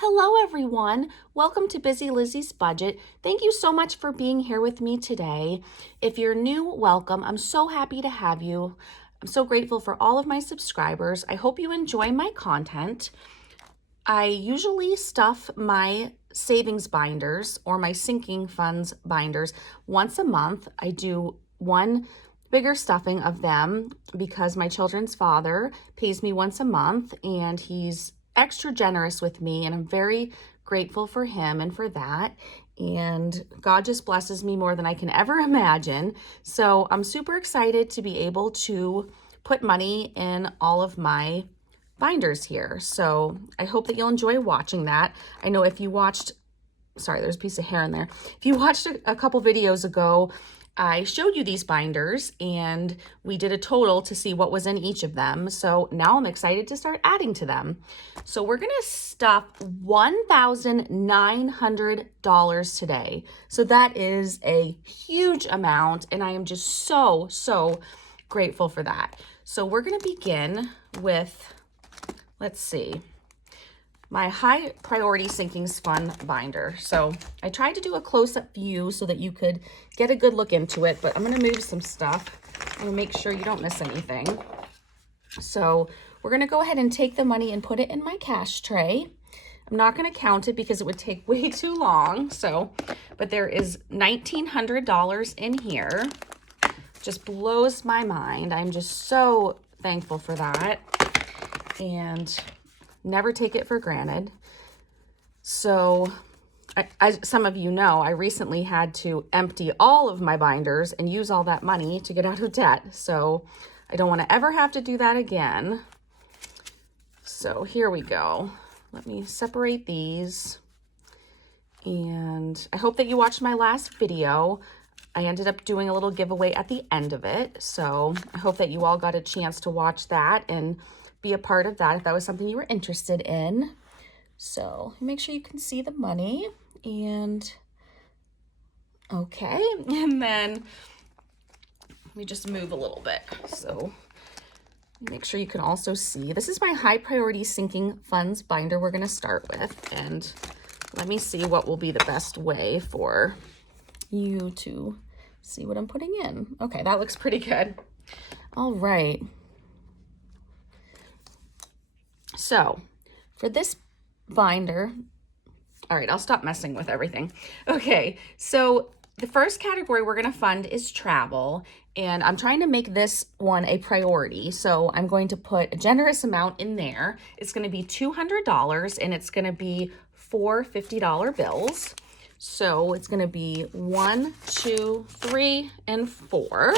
Hello everyone, welcome to Busy Lizzie's Budget. Thank you so much for being here with me today. If you're new, welcome. I'm so happy to have you. I'm so grateful for all of my subscribers. I hope you enjoy my content. I usually stuff my savings binders or my sinking funds binders once a month. I do one bigger stuffing of them because my children's father pays me once a month and he's extra generous with me, and I'm very grateful for him and for that. And God just blesses me more than I can ever imagine. So I'm super excited to be able to put money in all of my binders here. So I hope that you'll enjoy watching that. I know if you watched, sorry, there's a piece of hair in there. If you watched a couple videos ago, I showed you these binders and we did a total to see what was in each of them. So now I'm excited to start adding to them. So we're gonna stuff $1,900 today. So that is a huge amount and I am just so grateful for that. So we're gonna begin with, let's see, my high priority sinkings fund binder. So I tried to do a close-up view so that you could get a good look into it, but I'm gonna move some stuff and make sure you don't miss anything. So we're gonna go ahead and take the money and put it in my cash tray. I'm not gonna count it because it would take way too long. But there is $1,900 in here. Just blows my mind. I'm just so thankful for that. And never take it for granted. So as some of you know, I recently had to empty all of my binders and use all that money to get out of debt. So I don't want to ever have to do that again. So here we go. Let me separate these. And I hope that you watched my last video. I ended up doing a little giveaway at the end of it. So I hope that you all got a chance to watch that and be a part of that if that was something you were interested in. So make sure you can see the money and okay. And then let me just move a little bit. So make sure you can also see, this is my high priority sinking funds binder we're gonna start with. And let me see what will be the best way for you to see what I'm putting in. Okay, that looks pretty good. All right. So for this binder, all right, I'll stop messing with everything. Okay, so the first category we're gonna fund is travel, and I'm trying to make this one a priority. So I'm going to put a generous amount in there. It's gonna be $200 and it's gonna be 4 $50 bills. So it's gonna be 1, 2, 3, and 4.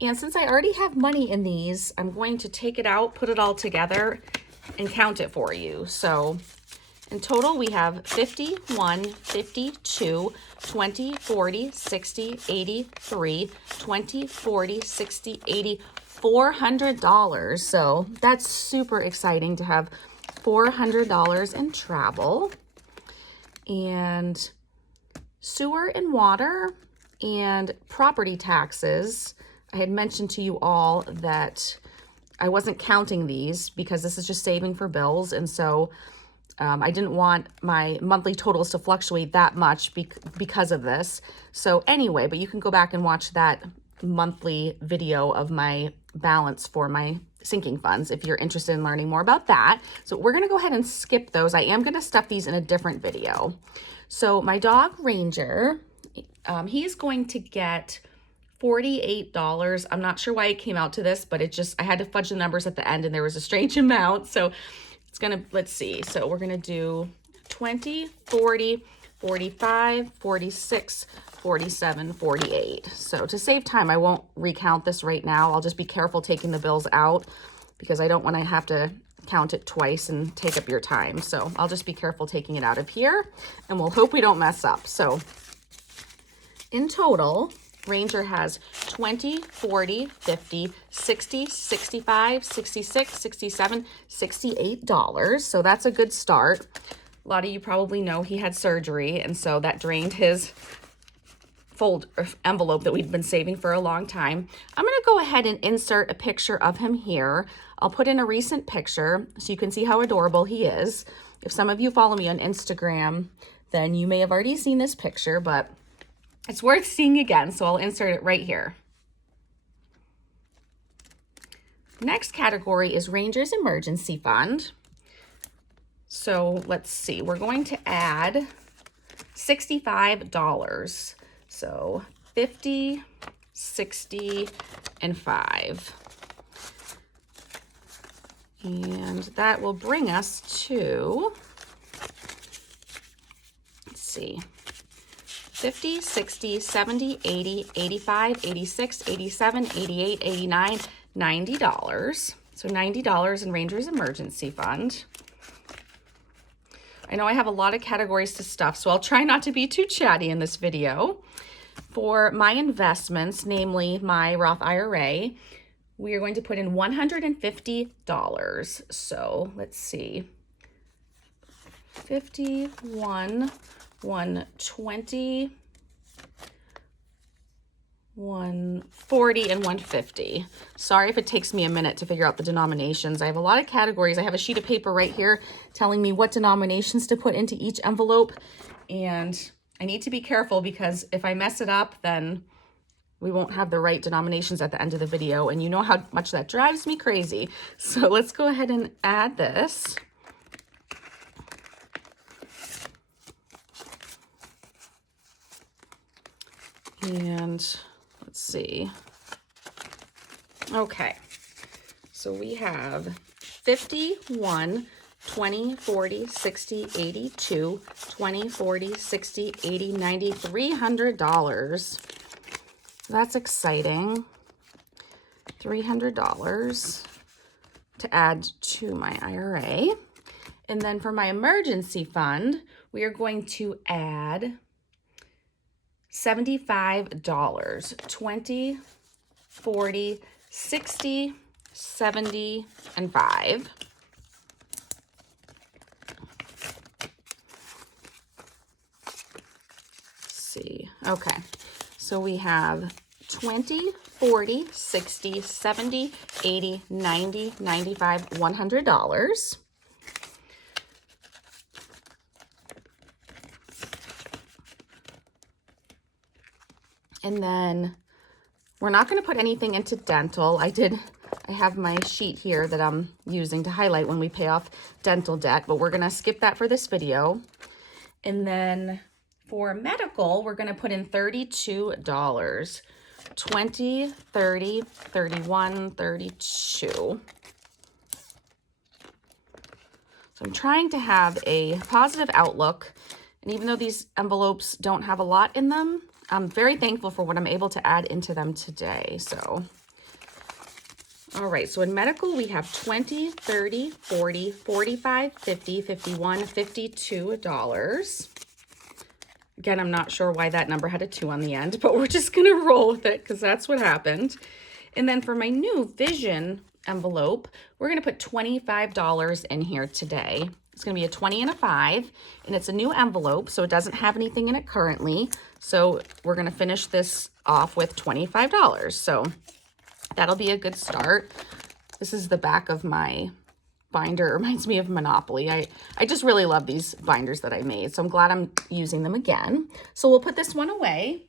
And since I already have money in these, I'm going to take it out, put it all together, and count it for you. So in total, we have 51, 52, 20, 40, 60, 83, 20, 40, 60, 80, $400. So that's super exciting to have $400 in travel. And sewer and water and property taxes. I had mentioned to you all that I wasn't counting these because this is just saving for bills. And so I didn't want my monthly totals to fluctuate that much because of this. So anyway, but you can go back and watch that monthly video of my balance for my sinking funds if you're interested in learning more about that. So we're gonna go ahead and skip those. I am gonna stuff these in a different video. So my dog Ranger, he's going to get $48. I'm not sure why it came out to this, but I had to fudge the numbers at the end and there was a strange amount. So it's gonna, let's see. So we're gonna do 20, 40, 45, 46, 47, 48. So to save time, I won't recount this right now. I'll just be careful taking the bills out because I don't want to have to count it twice and take up your time. So I'll just be careful taking it out of here and we'll hope we don't mess up. So in total, Ranger has 20, 40, 50, 60, 65, 66, 67, $68. So that's a good start. A lot of you probably know he had surgery, and so that drained his envelope that we've been saving for a long time. I'm going to go ahead and insert a picture of him here. I'll put in a recent picture so you can see how adorable he is. If some of you follow me on Instagram, then you may have already seen this picture, but it's worth seeing again, so I'll insert it right here. Next category is Rangers Emergency Fund. So let's see, we're going to add $65. So 50, 60, and 5. And that will bring us to, let's see, 50, 60, 70, 80, 85, 86, 87, 88, 89, $90. So $90 in Rangers Emergency Fund. I know I have a lot of categories to stuff, so I'll try not to be too chatty in this video. For my investments, namely my Roth IRA, we are going to put in $150. So let's see, 51, 120, 140, and 150. Sorry if it takes me a minute to figure out the denominations. I have a lot of categories. I have a sheet of paper right here telling me what denominations to put into each envelope. And I need to be careful because if I mess it up, then we won't have the right denominations at the end of the video. And you know how much that drives me crazy. So let's go ahead and add this. And let's see. Okay, so we have 51, 20, 40, 60, 82, 20, 40, 60, 80, 90, $300. That's exciting. $300 to add to my IRA. And then for my emergency fund, we are going to add $75, 20, 40, 60, 70, and 5. Let's see. Okay. So we have 20, 40, 60, 70, 80, 90, 95, $100. And then we're not going to put anything into dental. I have my sheet here that I'm using to highlight when we pay off dental debt, but we're going to skip that for this video. And then for medical, we're going to put in $32. 20, 30, 31, 32. So I'm trying to have a positive outlook. And even though these envelopes don't have a lot in them, I'm very thankful for what I'm able to add into them today. So, all right. So in medical, we have 20, 30, 40, 45, 50, 51, $52. Again, I'm not sure why that number had a 2 on the end, but we're just going to roll with it because that's what happened. And then for my new vision envelope, we're going to put $25 in here today. It's going to be a 20 and a 5, and it's a new envelope, so it doesn't have anything in it currently. So we're going to finish this off with $25. So that'll be a good start. This is the back of my binder. It reminds me of Monopoly. I just really love these binders that I made, so I'm glad I'm using them again. So we'll put this one away,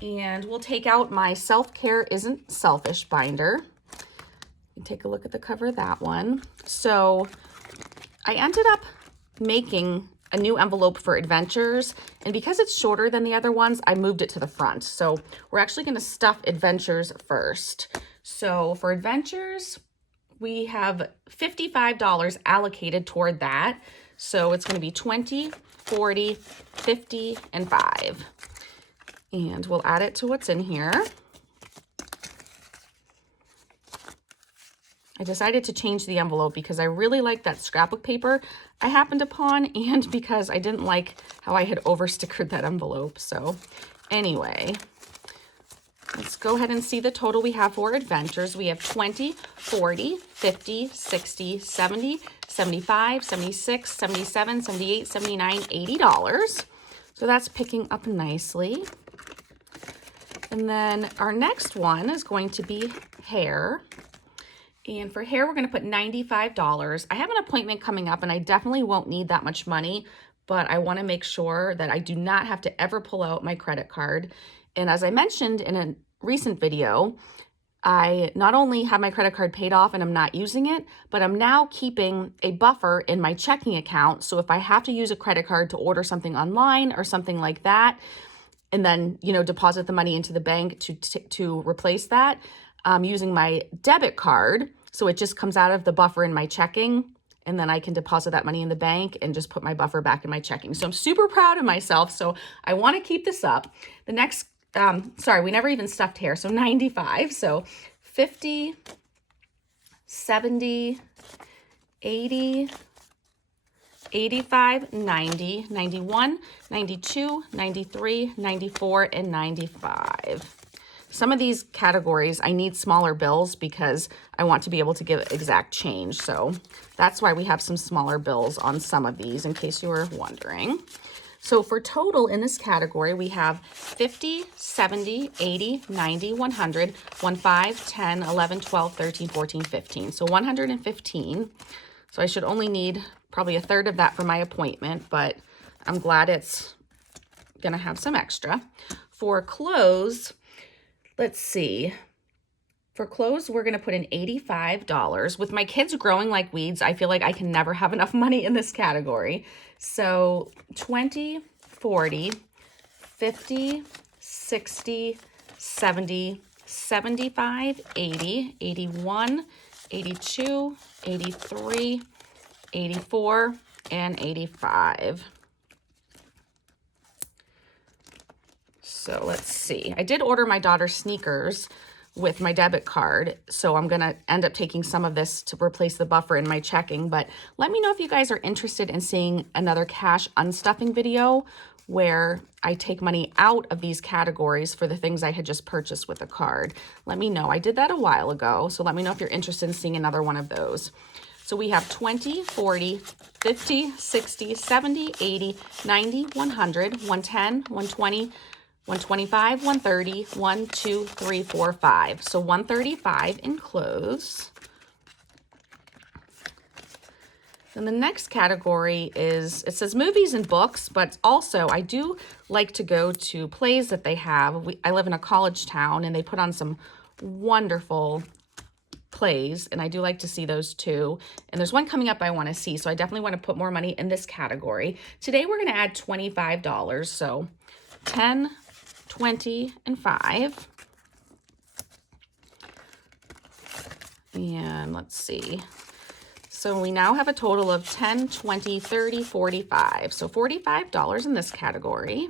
and we'll take out my Self-Care Isn't Selfish binder. Take a look at the cover of that one. So I ended up making a new envelope for Adventures, and because it's shorter than the other ones, I moved it to the front. So we're actually going to stuff Adventures first. So for Adventures, we have $55 allocated toward that. So it's going to be 20, 40, 50, and 5. And we'll add it to what's in here. I decided to change the envelope because I really like that scrapbook paper I happened upon, and because I didn't like how I had over-stickered that envelope. So anyway, let's go ahead and see the total we have for Adventures. We have 20, 40, 50, 60, 70, 75, 76, 77, 78, 79, $80. So that's picking up nicely. And then our next one is going to be hair. And for hair, we're going to put $95. I have an appointment coming up and I definitely won't need that much money, but I want to make sure that I do not have to ever pull out my credit card. And as I mentioned in a recent video, I not only have my credit card paid off and I'm not using it, but I'm now keeping a buffer in my checking account. So if I have to use a credit card to order something online or something like that, and then, you know, deposit the money into the bank to replace that, I'm using my debit card. So it just comes out of the buffer in my checking, and then I can deposit that money in the bank and just put my buffer back in my checking. So I'm super proud of myself. So I want to keep this up. The next, sorry, we never even stuffed hair. So 95. So 50, 70, 80, 85, 90, 91, 92, 93, 94, and 95. Some of these categories, I need smaller bills because I want to be able to give exact change. So that's why we have some smaller bills on some of these, in case you were wondering. So for total in this category, we have 50, 70, 80, 90, 100, 15, 10, 11, 12, 13, 14, 15. So 115. So I should only need probably a third of that for my appointment, but I'm glad it's going to have some extra. For clothes, let's see. For clothes, we're going to put in $85. With my kids growing like weeds, I feel like I can never have enough money in this category. So 20, 40, 50, 60, 70, 75, 80, 81, 82, 83, 84, and 85. So let's see. I did order my daughter sneakers with my debit card, so I'm going to end up taking some of this to replace the buffer in my checking. But let me know if you guys are interested in seeing another cash unstuffing video where I take money out of these categories for the things I had just purchased with a card. Let me know. I did that a while ago, so let me know if you're interested in seeing another one of those. So we have 20, 40, 50, 60, 70, 80, 90, 100, 110, 120, 125, 130, 1, 2, 3, 4, 5. So 135 in clothes. Then the next category is, it says movies and books, but also I do like to go to plays that they have. I live in a college town and they put on some wonderful plays, and I do like to see those too. And there's one coming up I want to see, so I definitely want to put more money in this category. Today we're going to add $25, so 10, 20, and 5. And let's see. So we now have a total of 10, 20, 30, 45. So $45 in this category.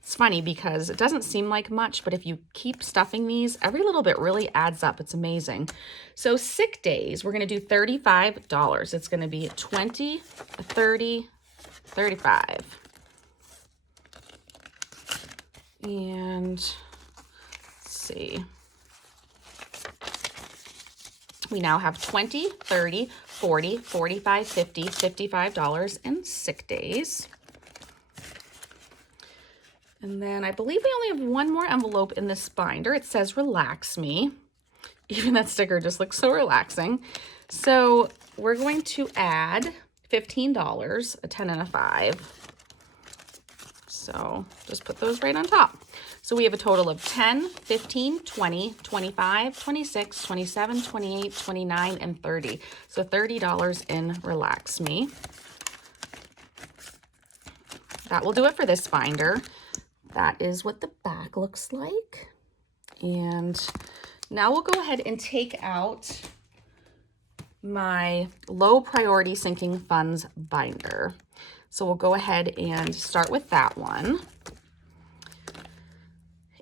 It's funny because it doesn't seem like much, but if you keep stuffing these, every little bit really adds up. It's amazing. So sick days, we're going to do $35. It's going to be 20, 30, 35. And let's see. We now have 20, 30, 40, 45, 50, $55 in sick days. And then I believe we only have one more envelope in this binder. It says relax me. Even that sticker just looks so relaxing. So we're going to add $15, a 10 and a 5. So just put those right on top. So we have a total of 10, 15, 20, 25, 26, 27, 28, 29, and 30. So $30 in relax me. That will do it for this binder. That is what the back looks like. And now we'll go ahead and take out my low priority sinking funds binder. So we'll go ahead and start with that one.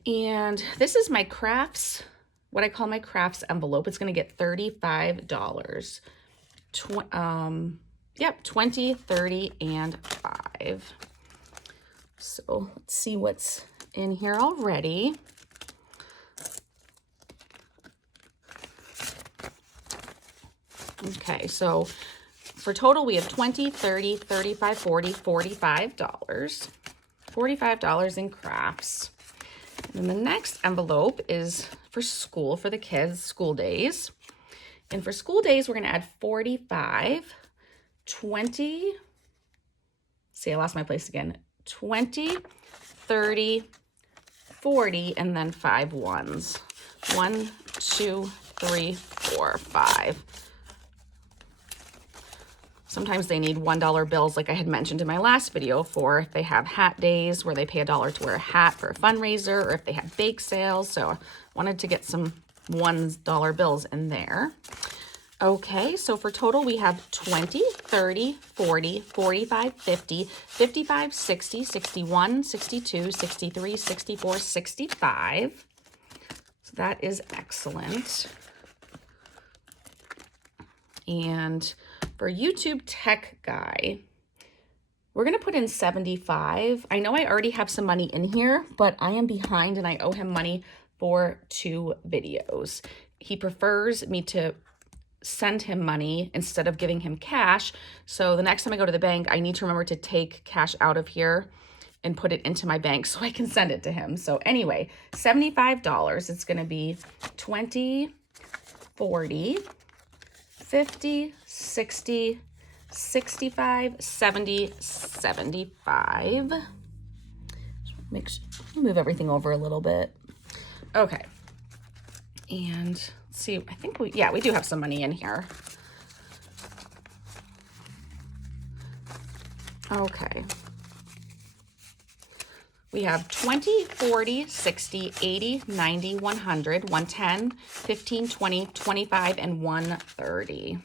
And this is my crafts, what I call my crafts envelope. It's going to get $35. Yep, 20, 30, and 5. So let's see what's in here already. Okay, so for total, we have 20, 30, 35, 40, $45. $45 in crafts. And the next envelope is for school, for the kids, school days. And for school days, we're going to add 45, 20, see, I lost my place again, 20, 30, 40, and then 5 ones. 1, 2, 3, 4, 5. Sometimes they need $1 bills, like I had mentioned in my last video, for if they have hat days where they pay $1 to wear a hat for a fundraiser, or if they have bake sales. So I wanted to get some $1 bills in there. Okay, so for total, we have 20, 30, 40, 45, 50, 55, 60, 61, 62, 63, 64, 65. So that is excellent. And for YouTube Tech Guy, we're going to put in 75. I know I already have some money in here, but I am behind and I owe him money for 2 videos. He prefers me to send him money instead of giving him cash. So the next time I go to the bank, I need to remember to take cash out of here and put it into my bank so I can send it to him. So anyway, $75. It's going to be 20, 40, 50, 60, 65, 70, 75. Move everything over a little bit. Okay. And let's see, I think we do have some money in here. Okay. We have 20, 40, 60, 80, 90, 100, 110, 15, 20, 25, and 130.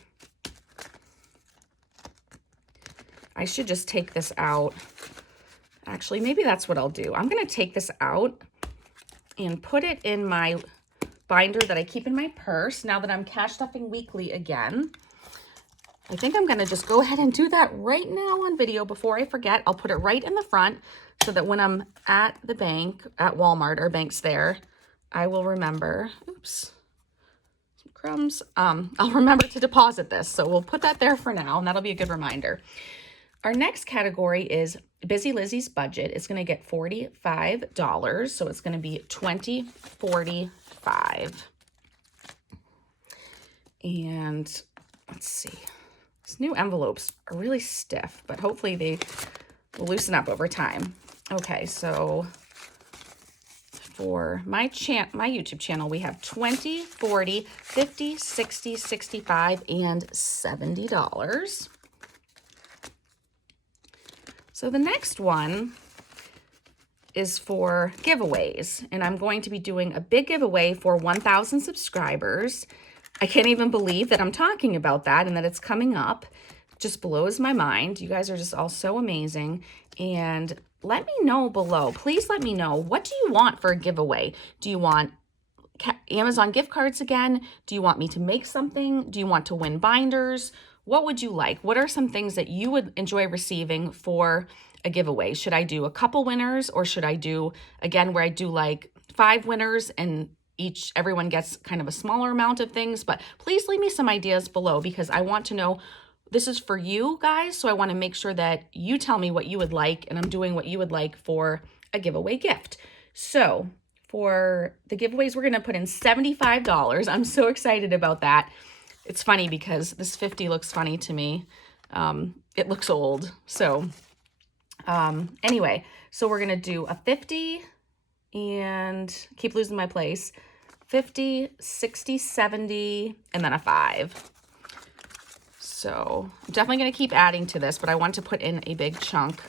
I should just take this out. Actually, maybe that's what I'll do. I'm going to take this out and put it in my binder that I keep in my purse now that I'm cash stuffing weekly again. I think I'm going to just go ahead and do that right now on video before I forget. I'll put it right in the front so that when I'm at the bank, at Walmart, our bank's there, I will remember. Oops, some crumbs. I'll remember to deposit this. So we'll put that there for now, and that'll be a good reminder. Our next category is Busy Lizzie's budget. It's going to get $45. So it's going to be 20, 45. And let's see. These new envelopes are really stiff, but hopefully they will loosen up over time. Okay, so for my YouTube channel, we have 20, 40, 50, 60, 65, and $70. So the next one is for giveaways, and I'm going to be doing a big giveaway for 1,000 subscribers. I can't even believe that I'm talking about that and that it's coming up. It just blows my mind. You guys are just all so amazing. And let me know below. Please let me know, what do you want for a giveaway? Do you want Amazon gift cards again? Do you want me to make something? Do you want to win binders? What would you like? What are some things that you would enjoy receiving for a giveaway? Should I do a couple winners, or should I do, again, where I do like 5 winners and everyone gets kind of a smaller amount of things? But please leave me some ideas below, because I want to know, this is for you guys. So I want to make sure that you tell me what you would like, and I'm doing what you would like for a giveaway gift. So for the giveaways, we're going to put in $75. I'm so excited about that. It's funny because this 50 looks funny to me. It looks old. So anyway, so we're going to do a 50 and keep losing my place. 50, 60, 70, and then a 5. So I'm definitely going to keep adding to this, but I want to put in a big chunk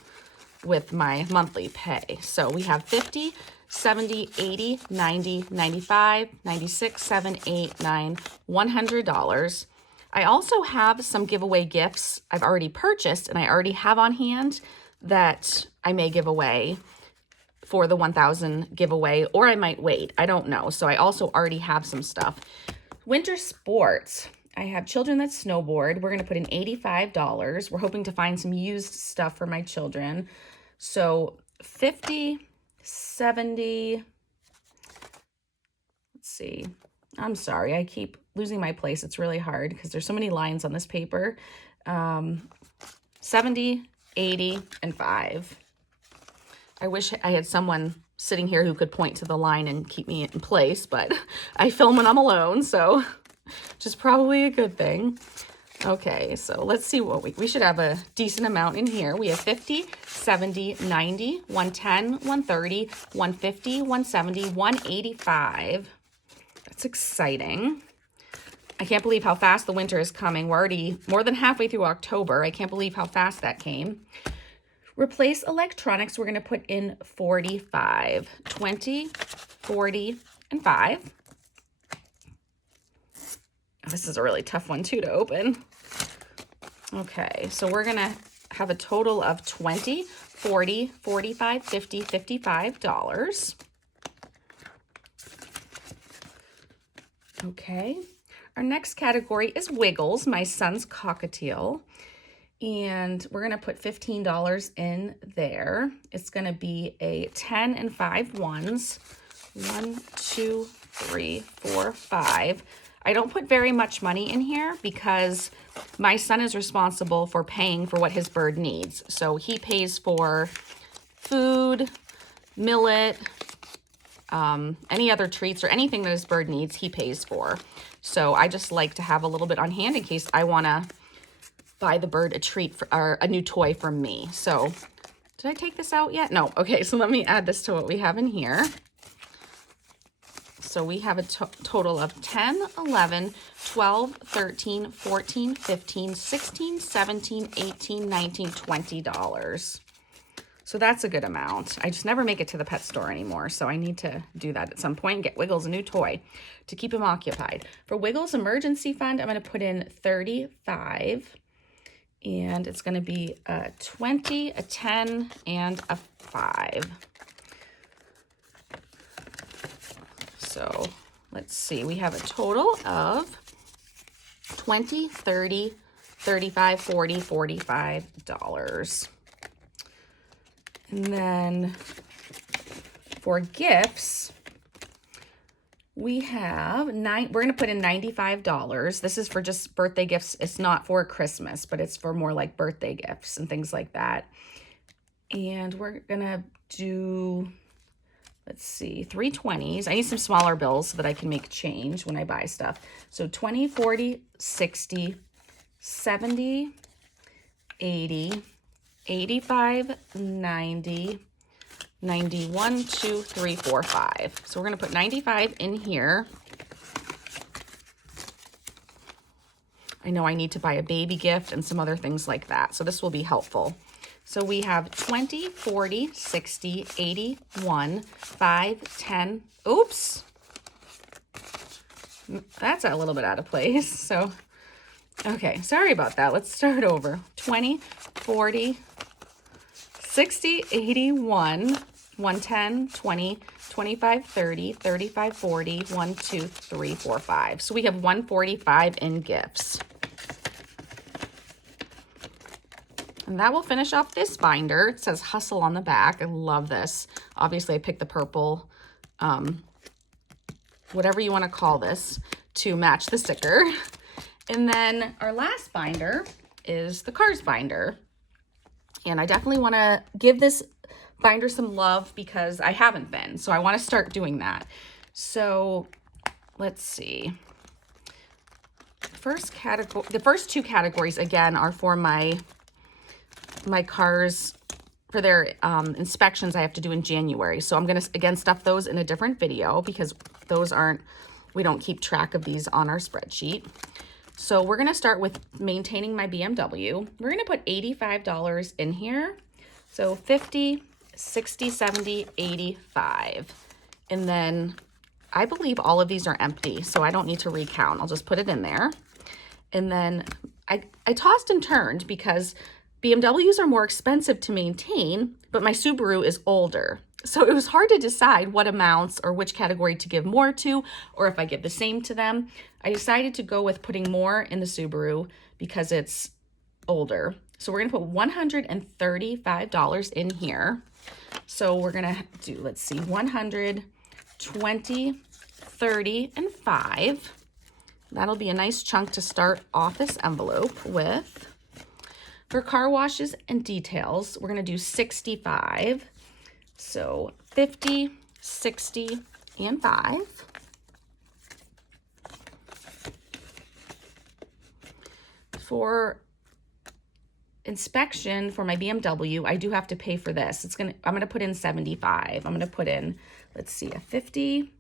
with my monthly pay. So we have 50, 70, 80, 90, 95, 96, 7, 8, 9, $100. I also have some giveaway gifts I've already purchased and I already have on hand that I may give away for the 1,000 giveaway, or I might wait. I don't know. So I also already have some stuff. Winter sports. I have children that snowboard. We're going to put in $85. We're hoping to find some used stuff for my children. So 50, 70, let's see. I'm sorry, I keep losing my place. It's really hard because there's so many lines on this paper. 70, 80, and 5. I wish I had someone sitting here who could point to the line and keep me in place, but I film when I'm alone, so which is probably a good thing. Okay, so let's see what we should have a decent amount in here. We have 50, 70, 90, 110, 130, 150, 170, 185. That's exciting. I can't believe how fast the winter is coming. We're already more than halfway through October. I can't believe how fast that came. Replace electronics, we're going to put in 45. 20, 40, and 5. This is a really tough one too to open. Okay, so we're going to have a total of 20, 40, 45, 50, $55. Okay, our next category is Wiggles, my son's cockatiel. And we're going to put $15 in there. It's going to be a 10 and 5 ones. 1, 2, 3, 4, 5. I don't put very much money in here because my son is responsible for paying for what his bird needs. So he pays for food, millet, any other treats or anything that his bird needs, he pays for. So I just like to have a little bit on hand in case I want to buy the bird a treat for, or a new toy from me. So did I take this out yet? No. Okay, so let me add this to what we have in here. So we have a total of 10, 11, 12, 13, 14, 15, 16, 17, 18, 19, $20. So that's a good amount. I just never make it to the pet store anymore, so I need to do that at some point and get Wiggles a new toy to keep him occupied. For Wiggles emergency fund, I'm going to put in 35, and it's going to be a 20, a 10, and a 5. So let's see, we have a total of 20, 30, 35, 40, $45. And then for gifts, we have we're going to put in $95. This is for just birthday gifts. It's not for Christmas, but it's for more like birthday gifts and things like that. And we're going to do, let's see, 3 20s. I need some smaller bills so that I can make change when I buy stuff. So 20, 40, 60, 70, 80, 85, 90, 91, 2, 3, 4, 5. So we're going to put 95 in here. I know I need to buy a baby gift and some other things like that. So this will be helpful. So we have 20, 40, 60, 81, 5, 10. Oops. That's a little bit out of place. So, okay, sorry about that. Let's start over. 20, 40, 60, 81, 110, 20, 25, 30, 35, 40, 1, 2, 3, 4, 5. So we have 145 in gifts. And that will finish off this binder. It says Hustle on the back. I love this. Obviously, I picked the purple, whatever you want to call this, to match the sticker. And then our last binder is the Cars binder. And I definitely want to give this binder some love because I haven't been. So I want to start doing that. So let's see. The first 2 categories, again, are for my cars for their inspections I have to do in January. So I'm going to, again, stuff those in a different video because those we don't keep track of these on our spreadsheet. So we're going to start with maintaining my BMW. We're going to put $85 in here. So 50, 60, 70, 85. And then I believe all of these are empty, so I don't need to recount. I'll just put it in there. And then I tossed and turned because BMWs are more expensive to maintain, but my Subaru is older. So it was hard to decide what amounts or which category to give more to, or if I give the same to them. I decided to go with putting more in the Subaru because it's older. So we're gonna put $135 in here. So we're gonna do, let's see, 100, 20, 30, and 5. That'll be a nice chunk to start off this envelope with. For car washes and details, we're gonna do 65. So 50, 60, and 5. For inspection for my BMW, I do have to pay for this. I'm gonna put in 75. I'm gonna put in, let's see, a 50.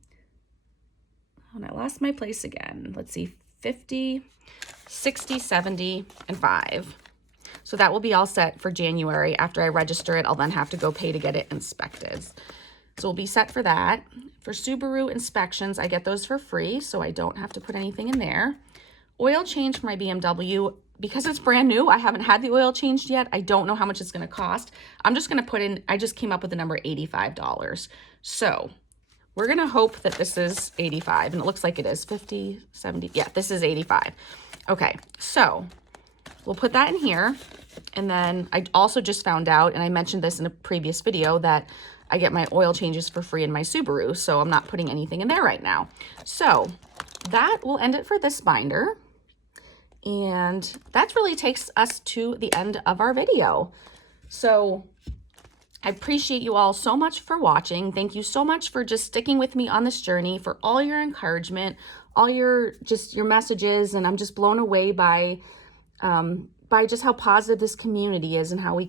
Oh, and I lost my place again. Let's see, 50, 60, 70, and 5. So that will be all set for January. After I register it, I'll then have to go pay to get it inspected. So we'll be set for that. For Subaru inspections, I get those for free, so I don't have to put anything in there. Oil change for my BMW, because it's brand new, I haven't had the oil changed yet. I don't know how much it's gonna cost. I'm just gonna put in, I just came up with the number $85. So we're gonna hope that this is 85, and it looks like it is 50, 70, yeah, this is 85. Okay, so we'll put that in here. And then I also just found out, and I mentioned this in a previous video, that I get my oil changes for free in my Subaru, so I'm not putting anything in there right now. So that will end it for this binder. And that really takes us to the end of our video. So I appreciate you all so much for watching. Thank you so much for just sticking with me on this journey, for all your encouragement, all your messages, and I'm just blown away by just how positive this community is and how we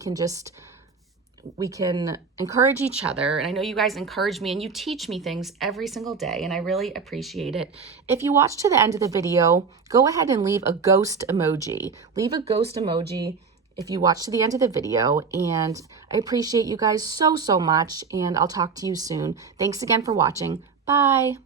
can encourage each other. And I know you guys encourage me and you teach me things every single day, and I really appreciate it. If you watch to the end of the video, go ahead and leave a ghost emoji. Leave a ghost emoji if you watch to the end of the video, and I appreciate you guys so, so much, and I'll talk to you soon. Thanks again for watching. Bye.